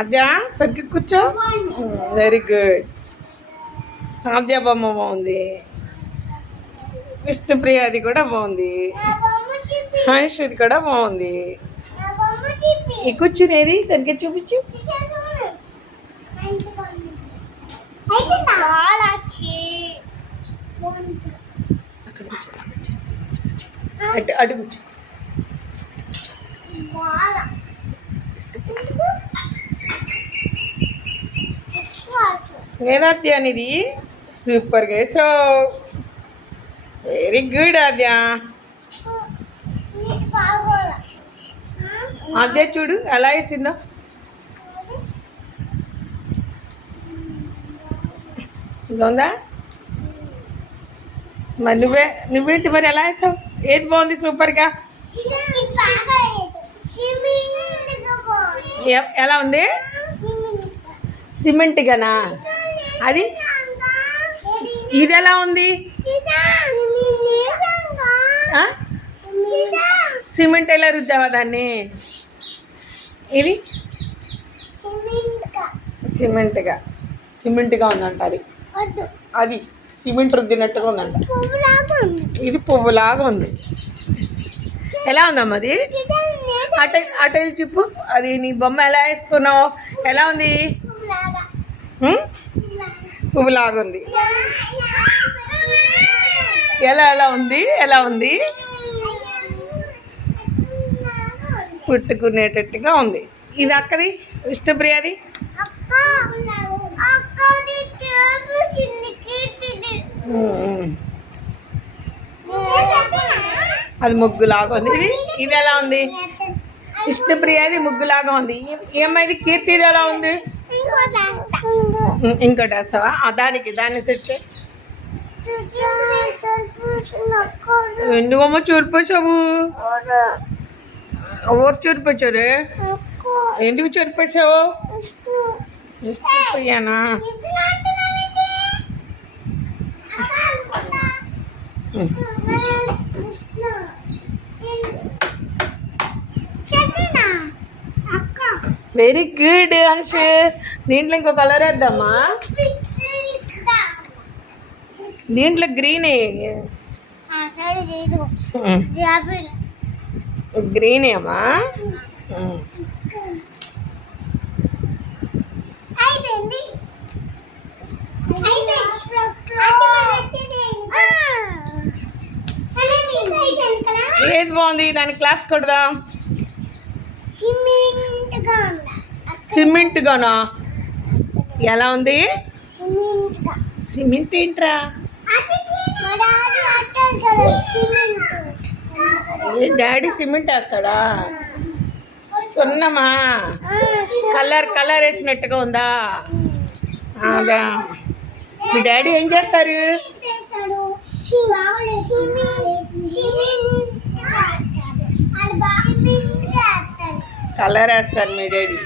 అద్యా సరిగ్గా కూర్చో. Very good. ఆద్య బొమ్మ బాగుంది. విష్ణుప్రియది కూడా బాగుంది. హన్షుది కూడా బాగుంది. ఈ కూర్చునేది సరిగ్గా చూపించు. అటు అటు కూర్చో. వేదాద్య అనేది సూపర్గా వేసావు. వెరీ గుడ్ ఆద్య. ఆద్య చూడు ఎలా వేసిందో. బాగుందా? మరి నువ్వేంటి మరి ఎలా వేసావు? ఏది బాగుంది సూపర్గా? ఎలా ఉంది? సిమెంట్గానా? అది ఇది ఎలా ఉంది? సిమెంట్ ఎలా రుద్దావా దాన్ని? ఇది సిమెంట్గా ఉందంట. అది సిమెంట్ రుద్దినట్టుగా ఉందంట. ఇది పువ్వులాగా ఉంది. ఎలా ఉందమ్మా అది? అటు చెప్పు. అది నీ బొమ్మ ఎలా వేసుకున్నావు? ఎలా ఉంది? పువ్వులాగా ఉంది. ఎలా ఉంది? ఎలా ఉంది? పుట్టుకునేటట్టుగా ఉంది. ఇది అక్కది విష్ణుప్రియది. అది ముగ్గులాగా ఉంది. ఇది ఎలా ఉంది? విష్ణుప్రియది ముగ్గులాగా ఉంది. ఏమైంది కీర్తిది ఎలా ఉంది? ఇంకోటి వేస్తావా? దాన్ని సెట్ చేయి. ఎందుకమ్మా చూరిపోసావు? ఎవరు చూరిపోయారు? ఎందుకు చూరిపోసావు? విష్ణుప్రియనా? Very good Anshu. దీంట్లో ఇంకో కలర్ వేద్దామా? దీంట్లో గ్రీనే. గ్రీనే అమ్మా. ఏది బాగుంది? దానికి క్లాప్స్ కొడదాం. సిమెంట్గానా? ఎలా ఉంది? సిమెంట్ ఏంట్రా? డాడీ సిమెంట్ వేస్తాడా? సున్నమా? కలర్ వేసినట్టుగా ఉందా? అదా. మీ డాడీ ఏం చేస్తారు? కలర్ వేస్తారు మీ డాడీ.